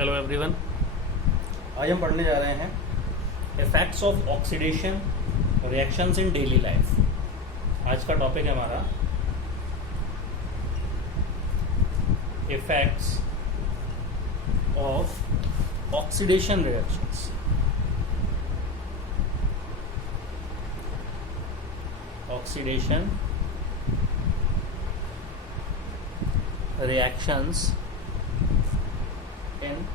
Hello everyone. आज हम पढ़ने जा रहे हैं effects of oxidation reactions in daily life. आज का टॉपिक है हमारा effects of oxidation reactions. Oxidation reactions in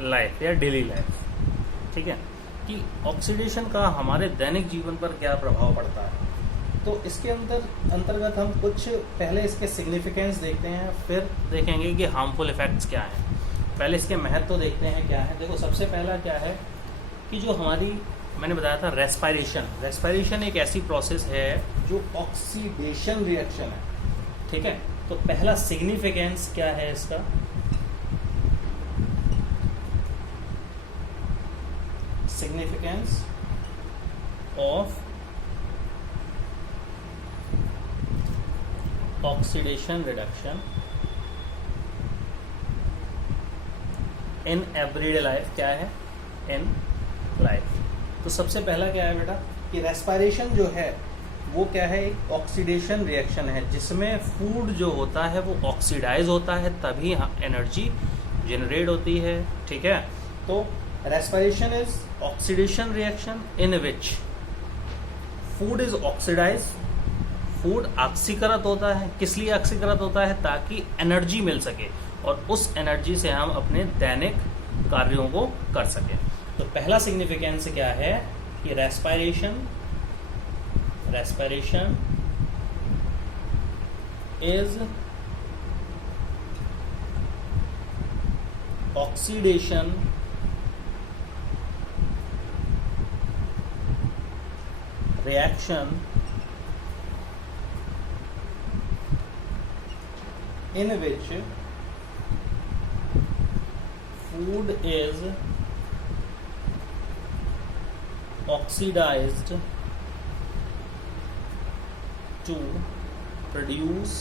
life या डेली लाइफ। ठीक है कि ऑक्सीडेशन का हमारे दैनिक जीवन पर क्या प्रभाव पड़ता है। तो इसके अंतर्गत हम कुछ पहले इसके सिग्निफिकेंस देखते हैं, फिर देखेंगे कि हार्मफुल इफेक्ट्स क्या हैं। पहले इसके महत्व देखते हैं क्या है। देखो, सबसे पहला क्या है कि जो हमारी मैंने बताया था रेस्पिरेशन एक ऐसी प्रोसेस है जो ऑक्सीडेशन रिएक्शन है। ठीक है, तो पहला सिग्निफिकेंस क्या है इसका। Significance of oxidation reduction in everyday life क्या है, इन लाइफ। तो सबसे पहला क्या है बेटा कि रेस्पिरेशन जो है वो क्या है, एक ऑक्सीडेशन रिएक्शन है जिसमें फूड जो होता है वो ऑक्सीडाइज होता है, तभी एनर्जी जनरेट होती है। ठीक है, तो respiration is oxidation reaction in which food is oxidise. Food ऑक्सीकृत होता है। किस लिए ऑक्सीकृत होता है? ताकि एनर्जी मिल सके और उस एनर्जी से हम अपने दैनिक कार्यों को कर सकें। तो पहला सिग्निफिकेंस क्या है कि respiration is oxidation reaction in which food is oxidized to produce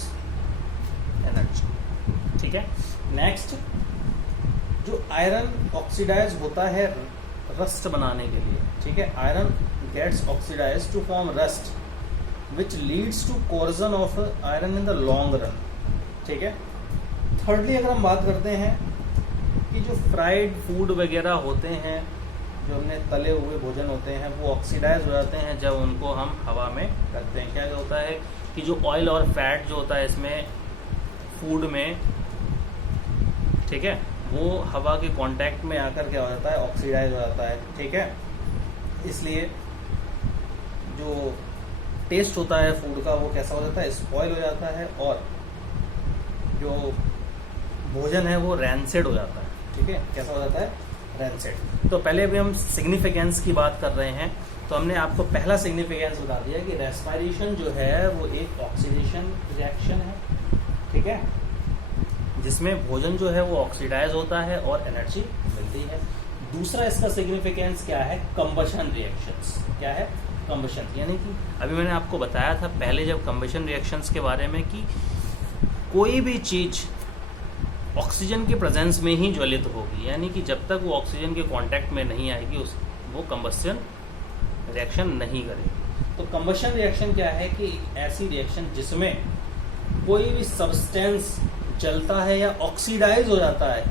energy. ठीक है, नेक्स्ट जो आयरन ऑक्सीडाइज होता है रस्ट बनाने के लिए। ठीक है, iron gets oxidize to form rust which leads to corrosion of iron in the long run. ठीक है, थर्डली अगर हम बात करते हैं कि जो फ्राइड फूड वगैरह होते हैं, जो हमने तले हुए भोजन होते हैं, वो ऑक्सीडाइज हो जाते हैं जब उनको हम हवा में रखते हैं। क्या होता है कि जो ऑयल और फैट जो होता है इसमें फूड में, ठीक है, वो हवा के कांटेक्ट में आकर क्या हो जाता है, ऑक्सीडाइज हो जाता है। ठीक है, इसलिए जो टेस्ट होता है फूड का वो कैसा हो जाता है, स्पॉइल हो जाता है और जो भोजन है वो रैंसिड हो जाता है। ठीक है, कैसा हो जाता है, रैंसिड। तो पहले भी हम सिग्निफिकेंस की बात कर रहे हैं, तो हमने आपको पहला सिग्निफिकेंस बता दिया कि रेस्पिरेशन जो है वो एक ऑक्सीडेशन रिएक्शन है। ठीक है, जिसमें भोजन जो है वो ऑक्सीडाइज होता है और एनर्जी मिलती है। दूसरा इसका सिग्निफिकेंस क्या है, कंबशन रिएक्शंस। क्या है, कंबशन, यानी कि अभी मैंने आपको बताया था पहले जब कंबशन रिएक्शंस के बारे में कि कोई भी चीज ऑक्सीजन के प्रेजेंस में ही ज्वलित होगी, यानी कि जब तक वो ऑक्सीजन के कांटेक्ट में नहीं आएगी वो कंबशन रिएक्शन नहीं करेगी। तो कंबशन रिएक्शन क्या है कि ऐसी रिएक्शन जिसमें कोई भी सब्सटेंस जलता है या ऑक्सीडाइज हो जाता है,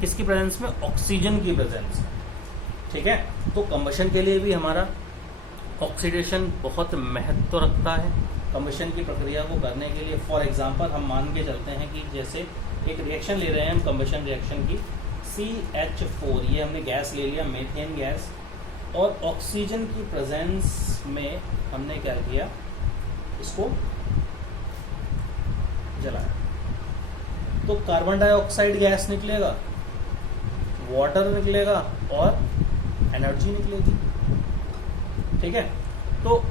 किसकी प्रेजेंस में, ऑक्सीजन की प्रेजेंस में। ठीक है, तो कंबशन के लिए भी हमारा ऑक्सीडेशन बहुत महत्व रखता है। कंबशन की प्रक्रिया को करने के लिए फॉर एग्जाम्पल हम मान के चलते हैं कि जैसे एक रिएक्शन ले रहे हैं हम कंबशन रिएक्शन की, CH4, ये हमने गैस ले लिया, मीथेन गैस, और ऑक्सीजन की प्रेजेंस में हमने क्या किया, इसको जलाया, तो कार्बन डाइऑक्साइड गैस निकलेगा, वाटर निकलेगा और एनर्जी निकलेगी। ठीक है, तो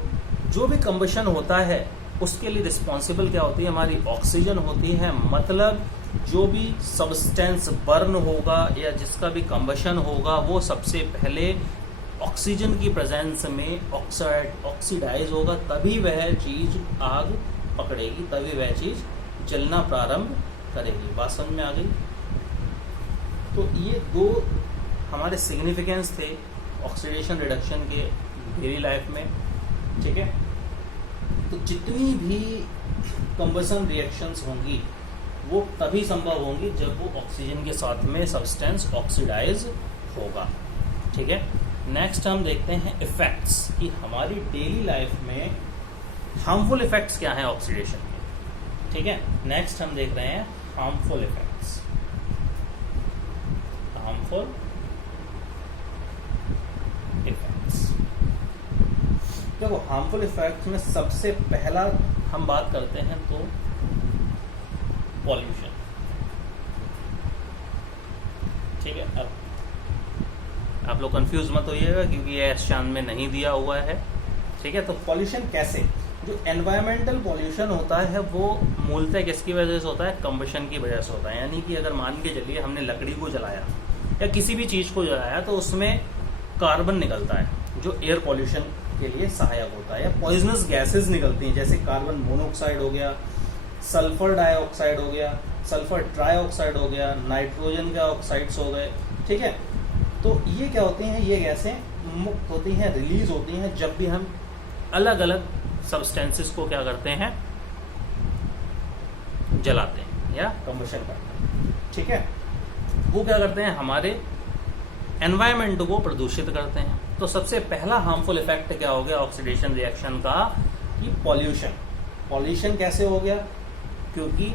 जो भी कंबशन होता है उसके लिए रिस्पॉन्सिबल क्या होती है, हमारी ऑक्सीजन होती है। मतलब जो भी सब्सटेंस बर्न होगा या जिसका भी कंबशन होगा वो सबसे पहले ऑक्सीजन की प्रेजेंस में ऑक्सीडाइज होगा, तभी वह चीज आग पकड़ेगी, तभी वह चीज जलना प्रारंभ करेगी। बात समझ में आ गई? तो ये दो हमारे सिग्निफिकेंस थे ऑक्सीडेशन रिडक्शन के डेली लाइफ में, ठीक है। तो जितनी भी कंबसन रिएक्शंस होंगी वो तभी संभव होंगी जब वो ऑक्सीजन के साथ में सब्सटेंस ऑक्सीडाइज होगा, ठीक है। नेक्स्ट हम देखते हैं इफेक्ट्स कि हमारी डेली लाइफ में हार्मफुल इफेक्ट्स क्या हैं ऑक्सीडेशन के, ठीक है। नेक्स्ट हम देख रहे हैं हार्मफुल इफेक्ट्स। हार्मफुल इफेक्ट्स, देखो हार्मफुल इफेक्ट्स में सबसे पहला हम बात करते हैं तो पॉल्यूशन, ठीक है। अब आप लोग कंफ्यूज मत होइएगा क्योंकि ये एस-चांद में नहीं दिया हुआ है, ठीक है। तो पॉल्यूशन कैसे, जो एनवायरमेंटल पॉल्यूशन होता है वो मूलतः किसकी वजह से होता है, कंबशन की वजह से होता है। यानी कि अगर मान के चलिए हमने लकड़ी को जलाया या किसी भी चीज को जलाया तो उसमें कार्बन निकलता है जो एयर पॉल्यूशन के लिए सहायक होता है, या पॉइजनस गैसेस निकलती हैं जैसे कार्बन मोनोऑक्साइड हो गया, सल्फर डाइऑक्साइड हो गया, सल्फर ट्राइऑक्साइड हो गया, नाइट्रोजन के ऑक्साइड्स हो गए, ठीक है। तो ये क्या होती हैं, ये गैसें मुक्त होती हैं, रिलीज होती हैं जब भी हम अलग अलग सब्सटेंसेस को क्या करते हैं, जलाते हैं या कंबशन करते हैं, ठीक है। वो क्या करते हैं, हमारे एनवायरमेंट को प्रदूषित करते हैं। तो सबसे पहला हार्मफुल इफेक्ट क्या हो गया ऑक्सीडेशन रिएक्शन का, कि पॉल्यूशन। पॉल्यूशन कैसे हो गया, क्योंकि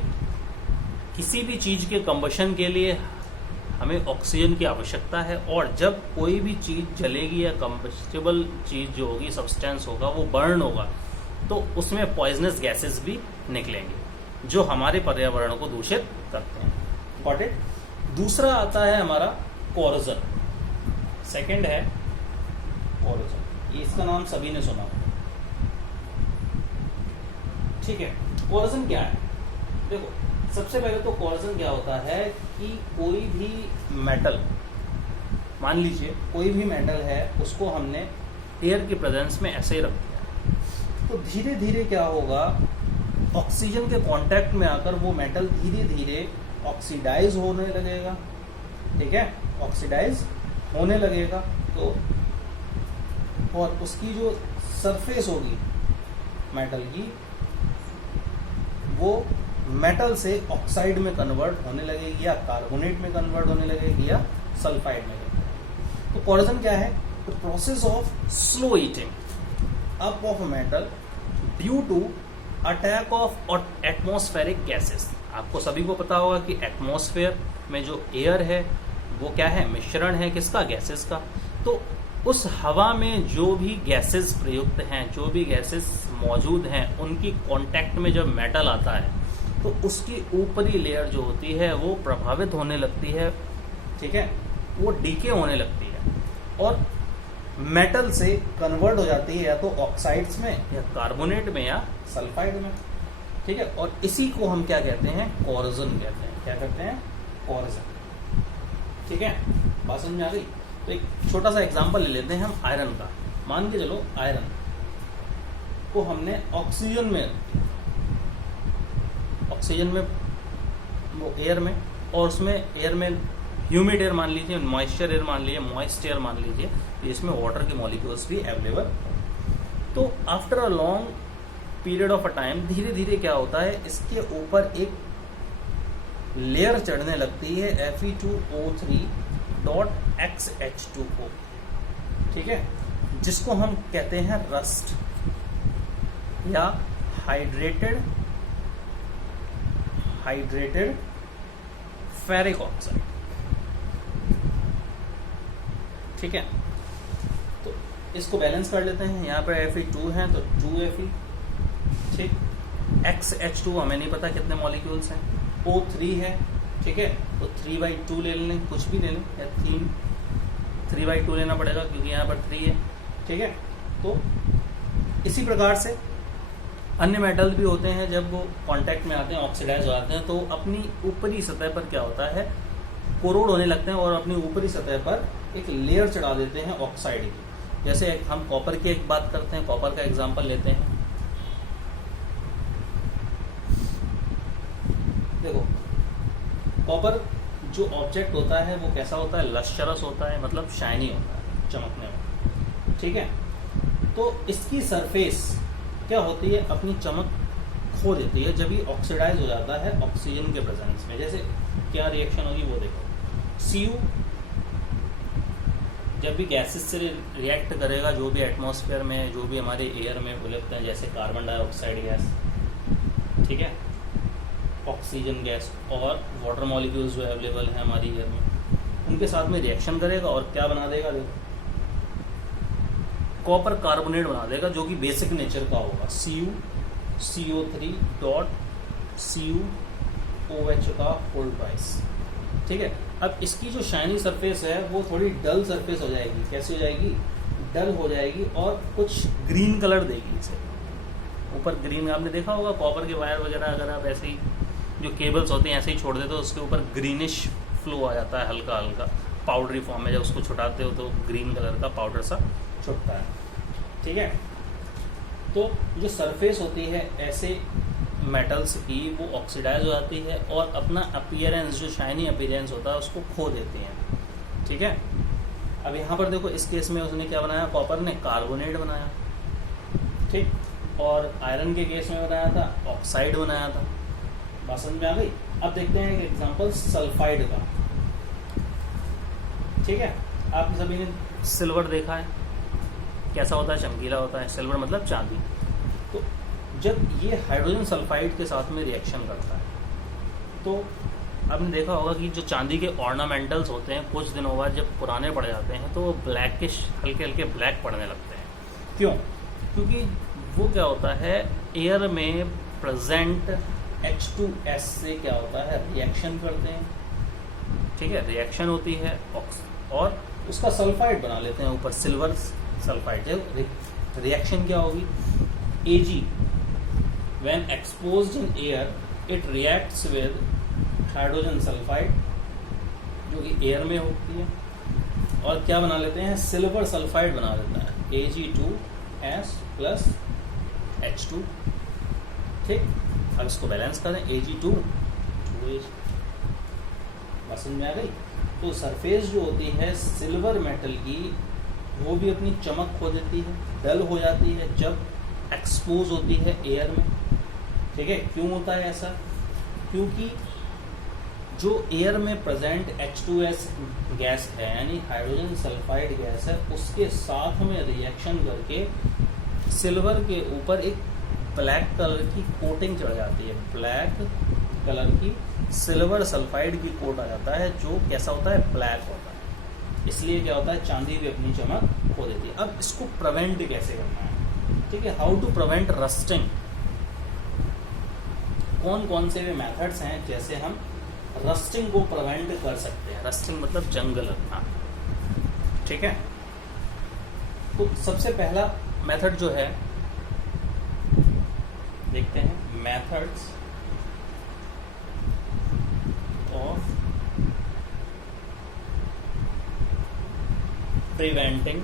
किसी भी चीज के कंबशन के लिए हमें ऑक्सीजन की आवश्यकता है, और जब कोई भी चीज जलेगी या कंबस्टिबल चीज जो होगी, सब्सटेंस होगा, वो बर्न होगा तो उसमें पॉइजनस गैसेस भी निकलेंगे जो हमारे पर्यावरण को दूषित करते हैं। Got it. दूसरा आता है हमारा कोरोजन, सेकंड है कोरोजन। ये इसका नाम सभी ने सुना होगा, ठीक है। कोरोजन क्या है, देखो सबसे पहले तो कोरोजन क्या होता है कि कोई भी मेटल, मान लीजिए कोई भी मेटल है, उसको हमने एयर की प्रेजेंस में ऐसे ही रख दिया तो धीरे धीरे क्या होगा, ऑक्सीजन के कांटेक्ट में आकर वो मेटल धीरे धीरे ऑक्सीडाइज होने लगेगा, ठीक है, ऑक्सीडाइज होने लगेगा। तो और उसकी जो सरफेस होगी मेटल की, वो मेटल से ऑक्साइड में कन्वर्ट होने लगेगी, या कार्बोनेट में कन्वर्ट होने लगेगी, या सल्फाइड में लगेगी। तो कोरोजन क्या है, the process of slow eating up of metal due to attack of atmospheric gases. आपको सभी को पता होगा कि एटमॉस्फेयर में जो एयर है वो क्या है, मिश्रण है किसका, गैसेस का। तो उस हवा में जो भी गैसेस प्रयुक्त हैं, जो भी गैसेस मौजूद हैं, उनकी कांटेक्ट में जब मेटल आता है तो उसकी ऊपरी लेयर जो होती है वो प्रभावित होने लगती है, ठीक है, वो डीके होने लगती है और मेटल से कन्वर्ट हो जाती है या तो ऑक्साइड्स में, या कार्बोनेट में, या सल्फाइड में, ठीक है। और इसी को हम क्या कहते हैं, कोरोजन कहते हैं। क्या कहते हैं, कोरोजन, ठीक है। बात समझ में आ गई। तो एक छोटा सा एग्जांपल ले लेते हैं हम आयरन का। मान के चलो आयरन को हमने ऑक्सीजन में वो एयर में, और उसमें एयर में ह्यूमिड एयर मान लीजिए, मॉइस्चर एयर मान लीजिए, मॉइस्ट एयर मान लीजिए, इसमें वाटर के मॉलिक्यूल्स भी अवेलेबल। तो after a long period of a time धीरे धीरे क्या होता है, इसके ऊपर एक लेयर चढ़ने लगती है Fe2O3.XH2O, ठीक है, जिसको हम कहते हैं रस्ट या हाइड्रेटेड फेरिक ऑक्साइड, ठीक है। तो इसको बैलेंस कर लेते हैं, यहाँ पर Fe2 है तो 2Fe, ठीक। XH2 हमें नहीं पता कितने मॉलिक्यूल्स हैं, O3 है, ठीक है, तो 3/2 ले लें, कुछ भी ले लें, या 3/2 लेना पड़ेगा क्योंकि यहाँ पर 3 है, ठीक है। तो इसी प्रकार से अन्य मेटल भी होते हैं, जब वो कांटेक्ट में आते हैं, ऑक्सीडाइज हो जाते हैं, तो अपनी ऊपरी सतह पर क्या होता है, कोरोड होने लगते हैं और अपनी ऊपरी सतह पर एक लेयर चढ़ा देते हैं ऑक्साइड की। जैसे हम कॉपर की एक बात करते हैं, कॉपर का एग्जांपल लेते हैं। देखो कॉपर जो ऑब्जेक्ट होता है वो कैसा होता है, लश्चरस होता है, मतलब शाइनी होता है, चमकने वाला। ठीक है, तो इसकी सरफेस क्या होती है, अपनी चमक खो देती है जब ये ऑक्सीडाइज हो जाता है ऑक्सीजन के प्रेजेंस में। जैसे क्या रिएक्शन होगी वो देखो, Cu जब भी गैसेस से रिएक्ट करेगा, जो भी एटमॉस्फेयर में, जो भी हमारे एयर में उपलब्ध हैं, जैसे कार्बन डाइऑक्साइड गैस, ठीक है, ऑक्सीजन गैस और वाटर मॉलिक्यूल्स जो अवेलेबल हैं हमारी एयर में, उनके साथ में रिएक्शन करेगा और क्या बना देगा, देखो कॉपर कार्बोनेट बना देगा, जो कि बेसिक नेचर का होगा, CuCO3 CuOH का होल ट्वाइस। ठीक है, अब इसकी जो शाइनी सरफेस है वो थोड़ी डल सरफेस हो जाएगी। कैसी हो जाएगी, डल हो जाएगी और कुछ ग्रीन कलर देगी इसे। ऊपर ग्रीन आपने देखा होगा, कॉपर के वायर वगैरह अगर आप ऐसे ही जो केबल्स होते हैं ऐसे ही छोड़ देते हो, उसके ऊपर ग्रीनिश फ्लो आ जाता है, हल्का हल्का पाउडरी फॉर्म में। जब उसको छुटाते हो तो ग्रीन कलर का पाउडर सा छुटता है। ठीक है, तो जो सरफेस होती है ऐसे मेटल्स की, वो ऑक्सीडाइज हो जाती है और अपना अपीयरेंस, जो शाइनी अपीयरेंस होता है, उसको खो देती हैं। ठीक है, अब यहाँ पर देखो, इस केस में उसने क्या बनाया, कॉपर ने कार्बोनेट बनाया। ठीक, और आयरन के केस में बनाया था, ऑक्साइड बनाया था। बात समझ में आ गई। अब देखते हैं एक एग्जांपल सल्फाइड का। ठीक है, आप सभी ने सिल्वर देखा है, कैसा होता है, चमकीला होता है। सिल्वर मतलब चांदी। तो जब ये हाइड्रोजन सल्फाइड के साथ में रिएक्शन करता है, तो आपने देखा होगा कि जो चांदी के ऑर्नामेंटल्स होते हैं, कुछ दिनों बाद जब पुराने पड़ जाते हैं तो वो ब्लैकिश, हल्के हल्के ब्लैक पड़ने लगते हैं। क्यों? क्योंकि वो क्या होता है, एयर में प्रेजेंट H2S से क्या होता है, रिएक्शन करते हैं। ठीक है, रिएक्शन होती है और उसका सल्फाइड बना लेते हैं ऊपर, सिल्वर सल्फाइड। रिएक्शन क्या होगी, Ag when exposed in air it reacts with hydrogen sulphide, जो कि एयर में होती है, और क्या बना लेते हैं, सिल्वर सल्फाइड बना लेता है, Ag2S प्लस H2। ठीक, अब इसको बैलेंस करें, Ag2 2H। बस समझ में आ गई। तो सरफेस जो होती है सिल्वर मेटल की, वो भी अपनी चमक खो देती है, डल हो जाती है जब एक्सपोज होती है एयर में। ठीक है, क्यों होता है ऐसा, क्योंकि जो एयर में प्रेजेंट H2S गैस है, यानी हाइड्रोजन सल्फाइड गैस है, उसके साथ में रिएक्शन करके सिल्वर के ऊपर एक ब्लैक कलर की कोटिंग चढ़ जाती है। ब्लैक कलर की सिल्वर सल्फाइड की कोट आ जाता है, जो कैसा होता है, ब्लैक होता है। इसलिए क्या होता है, चांदी भी अपनी चमक खो देती है। अब इसको प्रिवेंट कैसे करना है, ठीक है, हाउ टू प्रिवेंट रस्टिंग। कौन कौन से वे मेथड्स हैं जैसे हम रस्टिंग को प्रिवेंट कर सकते हैं। रस्टिंग मतलब जंग लगना। ठीक है, तो सबसे पहला मेथड जो है, देखते हैं, मेथड्स ऑफ प्रिवेंटिंग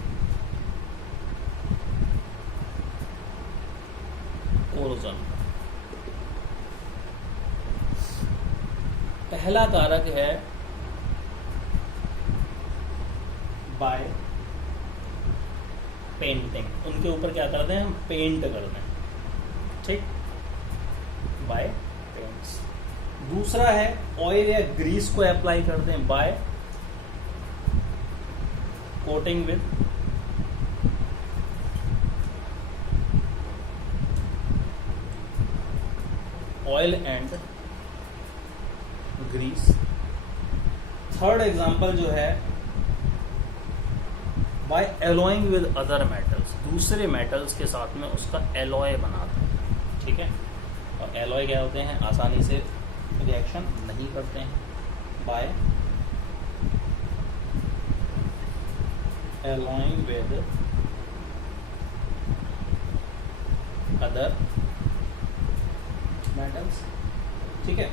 कोरोजन। पहला कारक है बाय पेंटिंग। उनके ऊपर क्या करते हैं, हम पेंट करते हैं। ठीक, बाय पेंट्स। दूसरा है ऑयल या ग्रीस को अप्लाई करते हैं by coating with oil and grease. Third example जो है by alloying with other metals. दूसरे मेटल्स के साथ में उसका एलॉय बनाते हैं। ठीक है, और एलॉय क्या होते हैं, आसानी से रिएक्शन नहीं करते हैं। By alloying with other metals. ठीक है,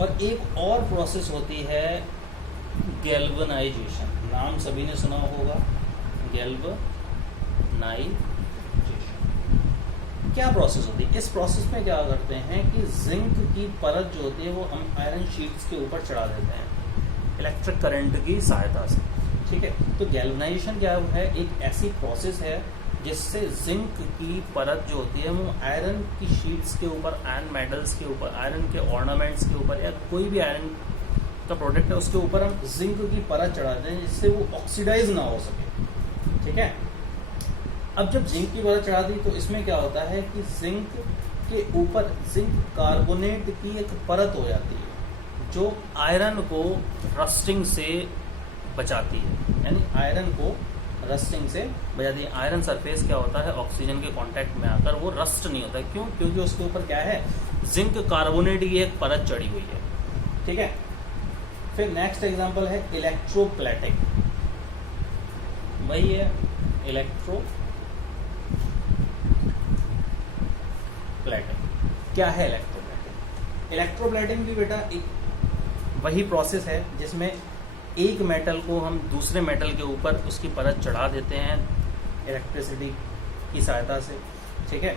और एक और प्रोसेस होती है गैल्वेनाइजेशन। नाम सभी ने सुना होगा, गैल्वेनाइजेशन। क्या प्रोसेस होती है, इस प्रोसेस में क्या करते हैं कि जिंक की परत जो होती है वो हम आयरन शीट्स के ऊपर चढ़ा देते हैं। इलेक्ट्रिक करंट की सहायता से। ठीक है, तो गैल्वेनाइजेशन क्या है, एक ऐसी प्रोसेस है जिससे जिंक की परत जो होती है वो आयरन की शीट्स के ऊपर, आयरन मेटल्स के ऊपर, आयरन के ऑर्नामेंट्स के ऊपर, या कोई भी आयरन का प्रोडक्ट है उसके ऊपर हम जिंक की परत चढ़ाते हैं जिससे वो ऑक्सीडाइज ना हो सके। ठीक है, अब जब जिंक की परत चढ़ा दी तो इसमें क्या होता है कि जिंक के ऊपर जिंक कार्बोनेट की एक परत हो जाती है जो आयरन को रस्टिंग से बचाती है, यानी आयरन को रस्टिंग से बचाती है। आयरन सरफेस क्या होता है, ऑक्सीजन के कांटेक्ट में आकर वो रस्ट नहीं होता। क्यों? क्योंकि उसके ऊपर क्या है, जिंक कार्बोनेट की एक परत चढ़ी हुई है। ठीक है, फिर नेक्स्ट एग्जांपल है इलेक्ट्रोप्लेटिक। वही है इलेक्ट्रोप्लेटिक। क्या है इलेक्ट्रोप्लेटिक? इलेक्ट्रोप्लेटिंग भी बेटा एक वही प्रोसेस है जिसमें एक मेटल को हम दूसरे मेटल के ऊपर उसकी परत चढ़ा देते हैं इलेक्ट्रिसिटी की सहायता से। ठीक है,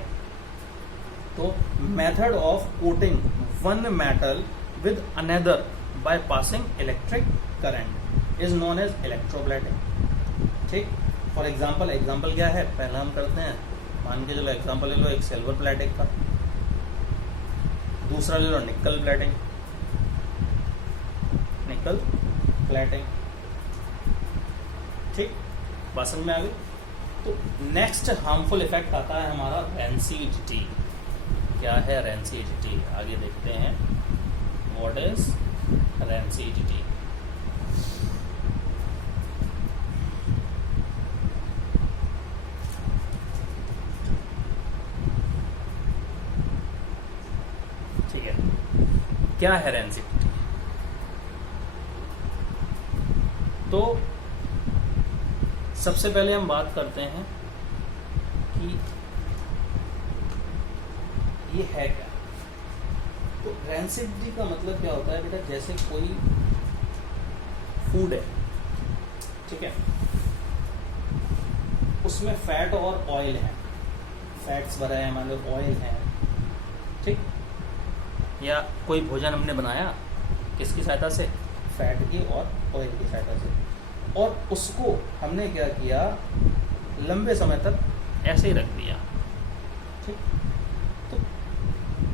तो method of coating one metal with another by passing electric current is known as electroplating. ठीक, फॉर एग्जांपल क्या है, पहला हम करते हैं, मान के चलो एग्जांपल ले लो एक सिल्वर प्लेटिंग का, दूसरा ले लो निकल प्लेटिंग, निकल प्लेटिंग। ठीक, बात समझ में आ गई। तो नेक्स्ट हार्मफुल इफेक्ट आता है हमारा रेंसिडिटी। क्या है रेंसिडिटी, आगे देखते हैं। What is rancidity? ठीक है, क्या है रेंसिडिटी? तो सबसे पहले हम बात करते हैं कि ये है क्या। तो रेंसिडिटी का मतलब क्या होता है बेटा, जैसे कोई फूड है, ठीक है, उसमें फैट और ऑयल है, फैट्स भरा है, मान लो ऑयल है। ठीक, या कोई भोजन हमने बनाया किसकी सहायता से, फैट की और ऑयल की सहायता से, और उसको हमने क्या किया, लंबे समय तक ऐसे ही रख दिया। ठीक, तो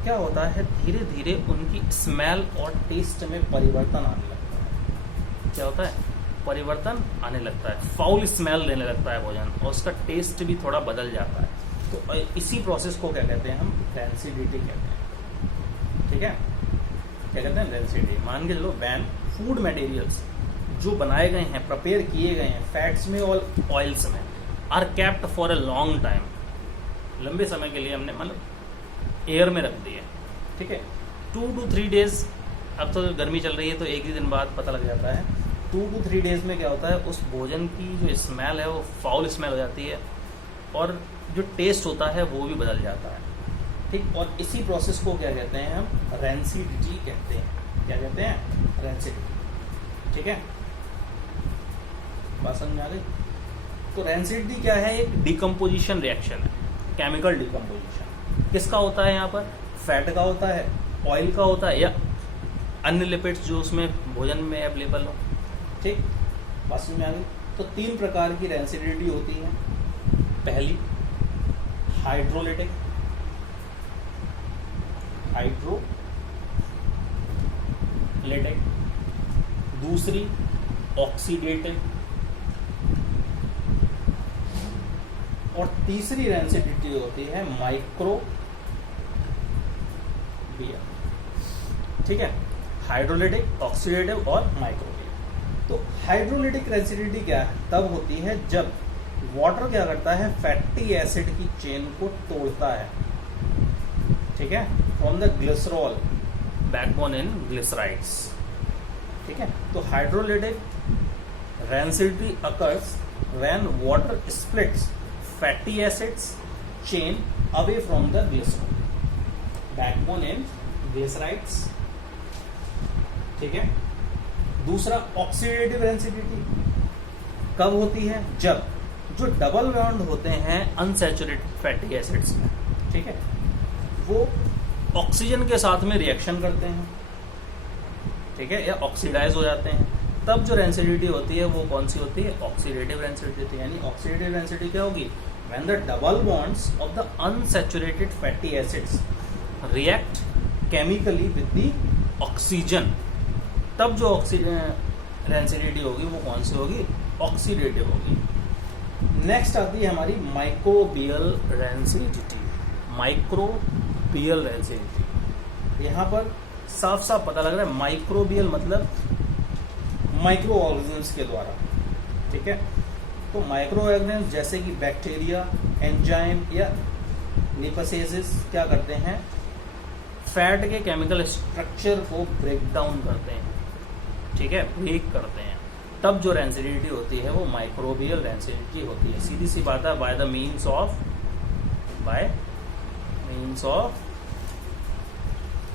क्या होता है, धीरे धीरे उनकी स्मेल और टेस्ट में परिवर्तन आने लगता है। क्या होता है, परिवर्तन आने लगता है, फाउल स्मेल देने लगता है भोजन, और उसका टेस्ट भी थोड़ा बदल जाता है। तो इसी प्रोसेस को क्या कहते हैं हम, रेंसिडिटी कहते हैं। ठीक है, क्या कहते हैं, रेंसिडिटी। मान के चलो वैन फूड मटेरियल्स जो बनाए गए हैं, प्रिपेयर किए गए हैं फैट्स में और ऑयल्स में, are kept for a long time, लंबे समय के लिए हमने मतलब एयर में रख दिए। ठीक है, 2 to 3 डेज, अब तो गर्मी चल रही है तो एक ही दिन बाद पता लग जाता है। 2 to 3 डेज में क्या होता है, उस भोजन की जो स्मेल है वो फाउल स्मेल हो जाती है, और जो टेस्ट होता है वो भी बदल जाता है। ठीक, और इसी प्रोसेस को क्या कहते हैं हम, रेंसिडिटी कहते हैं। क्या कहते हैं, रेंसिडिटी। ठीक है, बात समझ में आ गई। तो रेंसिडिटी क्या है, एक डिकम्पोजिशन रिएक्शन है, केमिकल डिकम्पोजिशन। किसका होता है, यहाँ पर फैट का होता है, ऑयल का होता है, या अन्य लिपिड्स जो उसमें भोजन में अवेलेबल हो। ठीक, बात समझ में आ गई। तो 3 प्रकार की रेंसिडिटी होती है। पहली हाइड्रोलिटिक, दूसरी ऑक्सीडेटिव, और तीसरी रेंसिडिटी होती है माइक्रोबियल। ठीक है, हाइड्रोलिटिक, ऑक्सीडेटिव और माइक्रोबियल। तो हाइड्रोलिटिक रेंसिडिटी क्या है, तब होती है जब वाटर क्या करता है, फैटी एसिड की चेन को तोड़ता है। ठीक है, from the glycerol backbone in glycerides. ठीक है, तो hydrolytic rancidity occurs when water splits fatty acids chain away from the glycerol backbone in glycerides. ठीक है, दूसरा ऑक्सीडेटिव रेंसिडिटी कब होती है, जब जो डबल बॉन्ड होते हैं अनसैचुरेटेड फैटी एसिड्स में, ठीक है, वो ऑक्सीजन के साथ में रिएक्शन करते हैं, ठीक है, या ऑक्सीडाइज हो जाते हैं, तब जो रेंसिडिटी होती है वो कौन सी होती है, ऑक्सीडेटिव रेंसिडिटी होती है। यानी ऑक्सीडेटिव रेंसिडिटी क्या होगी, when the double bonds of the unsaturated fatty acids react chemically with the oxygen, तब जो रेंसिडिटी होगी वो कौन सी होगी, ऑक्सीडेटिव होगी। नेक्स्ट आती है हमारी माइक्रोबियल रेंसिडिटी। माइक्रोबियल रेंसिडिटी, यहाँ पर साफ साफ पता लग रहा है माइक्रोबियल मतलब माइक्रो ऑर्गेनिज्म्स के द्वारा, ठीक है। तो माइक्रो ऑर्गेनिज्म जैसे कि बैक्टीरिया, एंजाइम या लिपोसेसिस क्या करते हैं, फैट के केमिकल स्ट्रक्चर को ब्रेक डाउन करते हैं, ठीक है, ब्रेक करते हैं, तब जो रेंसिडिटी होती है वो माइक्रोबियल रेंसिडिटी होती है। सीधी सी बात है, bye means of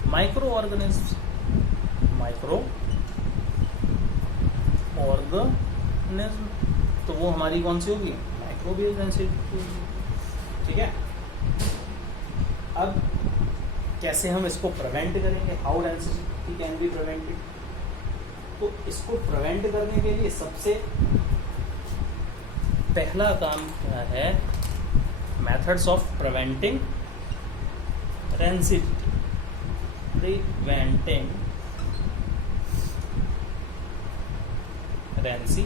micro organism, तो वो हमारी कौन सी होगी, माइक्रोबियल रेंसिडिटी, ठीक है। अब कैसे हम इसको प्रिवेंट करेंगे, how rancidity can be prevented. तो इसको प्रिवेंट करने के लिए सबसे पहला काम क्या है, methods of preventing rancidity. Preventing rancidity,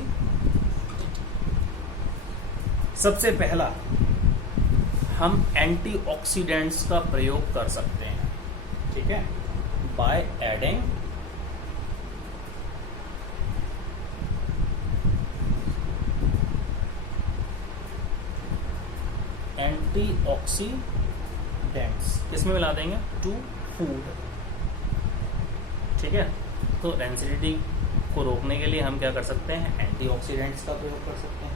सबसे पहला हम एंटीऑक्सीडेंट्स का प्रयोग कर सकते हैं, ठीक है, बाय एडिंग एंटीऑक्सीडेंट्स, किसमें मिला देंगे, टू फूड, ठीक है। तो रेंसिडिटी को रोकने के लिए हम क्या कर सकते हैं, एंटीऑक्सीडेंट्स का प्रयोग कर सकते हैं।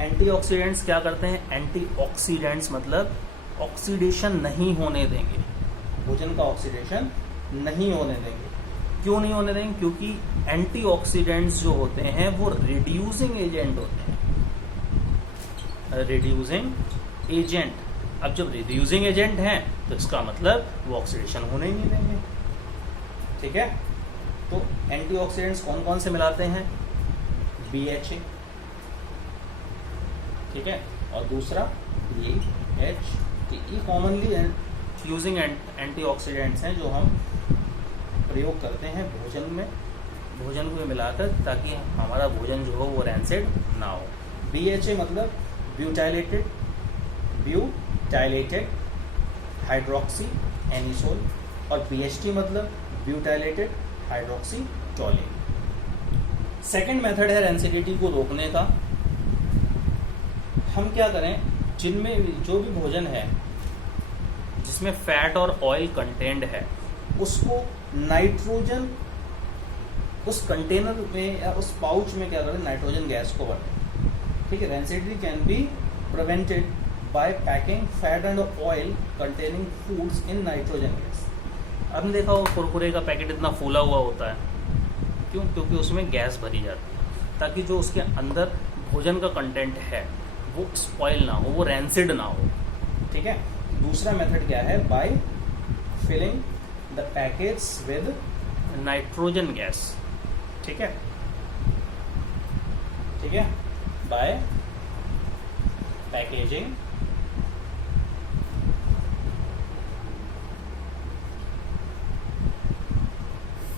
एंटीऑक्सीडेंट्स क्या करते हैं, एंटीऑक्सीडेंट्स मतलब ऑक्सीडेशन नहीं होने देंगे, भोजन का ऑक्सीडेशन नहीं होने देंगे। क्यों नहीं होने देंगे, क्योंकि एंटीऑक्सीडेंट्स जो होते हैं वो रिड्यूसिंग एजेंट होते हैं, रिड्यूसिंग एजेंट। अब जब रिड्यूसिंग एजेंट हैं तो इसका मतलब वो ऑक्सीडेशन होने ही नहीं देंगे, ठीक है। तो एंटीऑक्सीडेंट्स कौन कौन से मिलाते हैं, BHA, ठीक है, और दूसरा BHT, ये कॉमनली यूजिंग एंटीऑक्सीडेंट्स हैं जो हम प्रयोग करते हैं भोजन को मिलाकर, ताकि हमारा भोजन जो हो वो रैंसिड ना हो। BHA मतलब ब्यूटाइलेटेड हाइड्रोक्सी एनिसोल, और BHT मतलब butylated hydroxy toluene. Second method है रेंसिडिटी को रोकने का। हम क्या करें, जिनमें जो भी भोजन है जिसमें फैट और ऑयल कंटेंट है, उसको नाइट्रोजन उस कंटेनर में या उस पाउच में क्या करें, नाइट्रोजन गैस को भरें, ठीक है। Rancidity can be prevented by packing fat and oil containing foods in nitrogen gas. आपने देखा होगा कुरकुरे का पैकेट इतना फूला हुआ होता है, क्यों, क्योंकि उसमें गैस भरी जाती है, ताकि जो उसके अंदर भोजन का कंटेंट है वो स्पॉइल ना हो, वो रैंसिड ना हो, ठीक है। दूसरा मेथड क्या है, by filling the packets with nitrogen gas, ठीक है, by packaging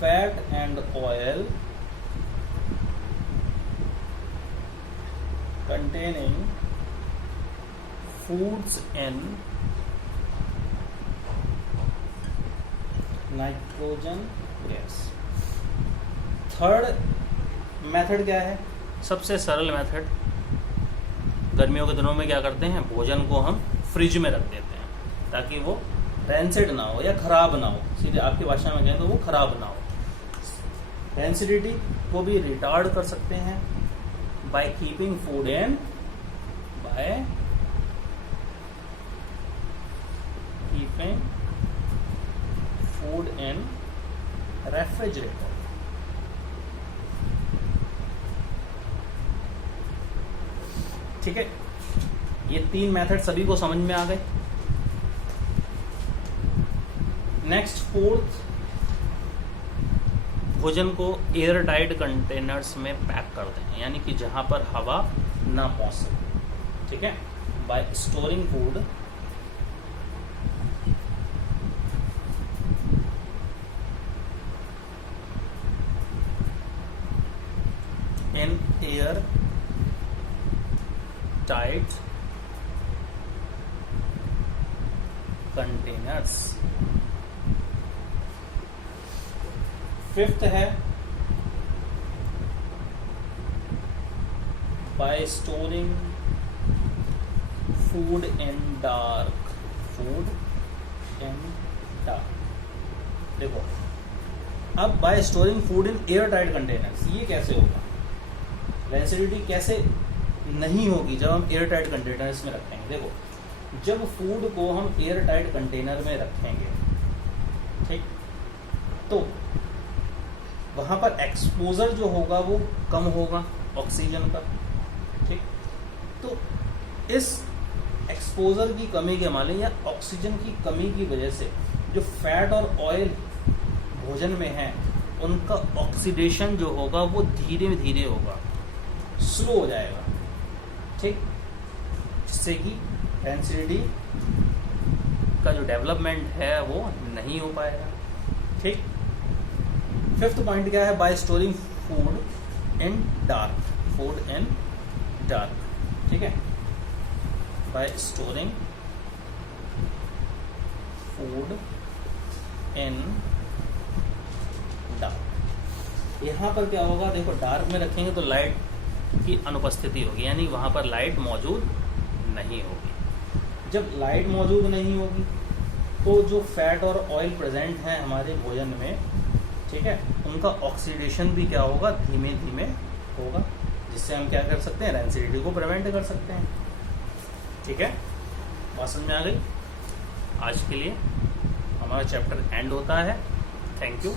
fat and oil containing foods in nitrogen gas। Third method क्या है, सबसे सरल मेथड, गर्मियों के दिनों में क्या करते हैं, भोजन को हम फ्रिज में रख देते हैं ताकि वो रैंसिड ना हो या खराब ना हो, सीधे आपकी भाषा में कहें तो वो खराब ना हो। रेंसिडिटी को भी रिटार्ड कर सकते हैं by keeping food in refrigerator, ठीक है। ये तीन मेथड सभी को समझ में आ गए। नेक्स्ट फोर्थ भोजन को एयर टाइट कंटेनर्स में पैक करते हैं, यानी कि जहां पर हवा ना पहुंच सके, ठीक है। By storing food in airtight containers. Fifth है by storing food in dark, food in dark. देखो अब by storing food in airtight containers, ये कैसे होगा, रेंसिडिटी कैसे नहीं होगी जब हम एयर टाइट कंटेनर्स में रखेंगे। देखो जब फूड को हम एयर टाइट कंटेनर में रखेंगे, ठीक, तो वहां पर एक्सपोजर जो होगा वो कम होगा ऑक्सीजन का, ठीक। तो इस एक्सपोजर की कमी के मामले या ऑक्सीजन की कमी की वजह से जो फैट और ऑयल भोजन में है उनका ऑक्सीडेशन जो होगा वो धीरे धीरे होगा, स्लो हो जाएगा, ठीक, जिससे कि डेंसिटी का जो डेवलपमेंट है वो नहीं हो पाएगा, ठीक। फिफ्थ पॉइंट क्या है, by storing food in dark, food in dark, ठीक है। By storing food in dark, यहां पर क्या होगा, देखो डार्क में रखेंगे तो लाइट की अनुपस्थिति होगी, यानी वहां पर लाइट मौजूद नहीं होगी। जब लाइट मौजूद नहीं होगी तो जो फैट और ऑयल प्रेजेंट है हमारे भोजन में, ठीक है, उनका ऑक्सीडेशन भी क्या होगा, धीमे धीमे होगा, जिससे हम क्या कर सकते हैं, रेंसिडिटी को प्रिवेंट कर सकते हैं, ठीक है। बात समझ में आ गई। आज के लिए हमारा चैप्टर एंड होता है। Thank you.